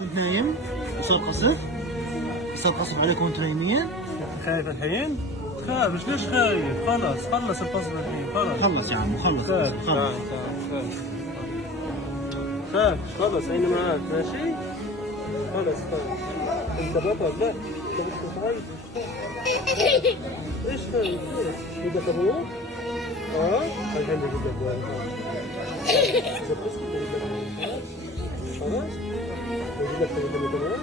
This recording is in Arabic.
كنت نايم وصار قصف عليك وانتم نايمين. خايف الحين؟ تخافش ليش خايف؟ خلص القصف الحين خلص يا عم خلص. خلص أنا معاك ماشي؟ خلص أنت بطل لا أنت مش خايف. ليش خايف؟ بدك أبوك؟ الحين بدك أبوك. خلاص؟ أجيب لك تليفون كمان؟